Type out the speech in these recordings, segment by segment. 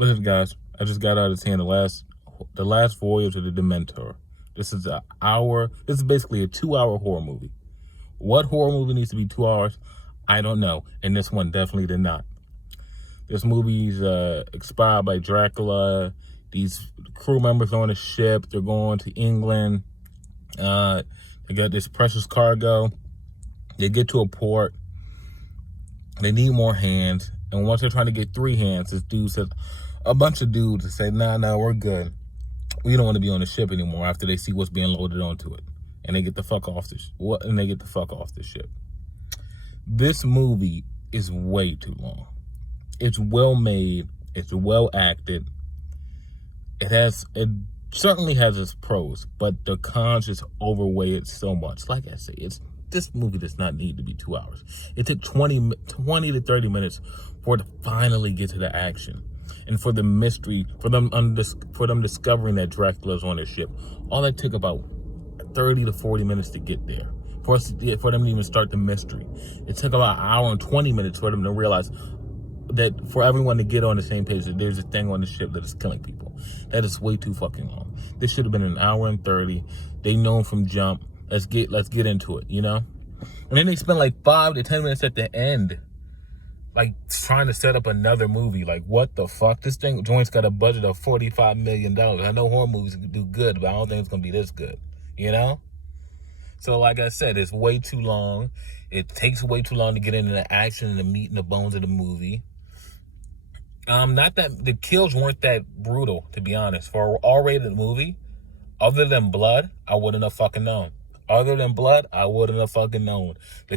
Listen, guys, I just got out of seeing the last voyage of the Demeter. This is This is basically a 2-hour horror movie. What horror movie needs to be 2 hours? I don't know, and this one definitely did not. This movie's inspired by Dracula. These crew members on a ship. They're going to England. They got this precious cargo. They get to a port. They need more hands. And once they're trying to get 3 hands, this dude says, a bunch of dudes say, nah, we're good. We don't want to be on the ship anymore after they see what's being loaded onto it. And they get the fuck off the ship. This movie is way too long. It's well made. It's well acted. It certainly has its pros, but the cons just overweigh it so much. Like I say, this movie does not need to be 2 hours. It took 20 to 30 minutes for it to finally get to the action. And for the mystery, for them discovering that Dracula's on their ship. All that took about 30 to 40 minutes to get there. For them to even start the mystery. It took about an hour and 20 minutes for them to realize that for everyone to get on the same page that there's a thing on the ship that is killing people. That is way too fucking long. This should have been an hour and 30. They know from jump. Let's get into it, you know? And then they spend like 5 to 10 minutes at the end, like trying to set up another movie. Like, what the fuck? This joint's got a budget of $45 million. I know horror movies can do good, but I don't think it's gonna be this good, you know? So like I said, it's way too long. It takes way too long to get into the action and the meat and the bones of the movie. Not that the kills weren't that brutal, to be honest. For an R-rated movie, other than blood, I wouldn't have fucking known. The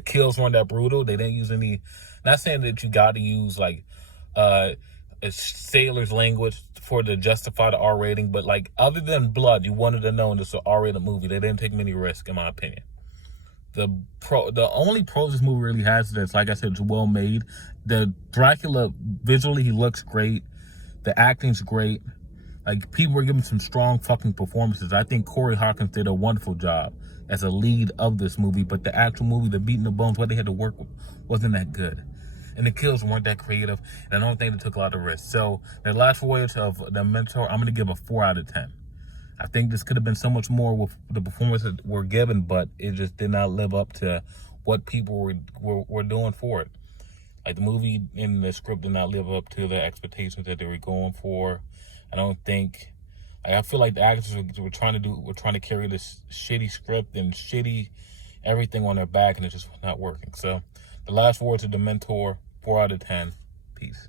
kills weren't that brutal. They didn't use any. Not saying that you got to use like a sailor's language to justify the R rating, but like other than blood, you wanted to know this is an R-rated movie. They didn't take many risks, in my opinion. The only pros this movie really has is that, like I said, it's well made. The Dracula, visually, he looks great. The acting's great. Like, people were giving some strong fucking performances. I think Corey Hawkins did a wonderful job as a lead of this movie, but the actual movie, the beating the bones, what they had to work with, wasn't that good. And the kills weren't that creative, and I don't think they took a lot of risks. So, the last voyage of the Mentor, I'm going to give a 4 out of 10. I think this could have been so much more with the performances that were given, but it just did not live up to what people were doing for it. Like, the movie and the script did not live up to the expectations that they were going for. I don't think, I feel like the actors were trying to carry this shitty script and shitty everything on their back, and it just was not working. So, the last words of the Mentor, 4 out of 10. Peace.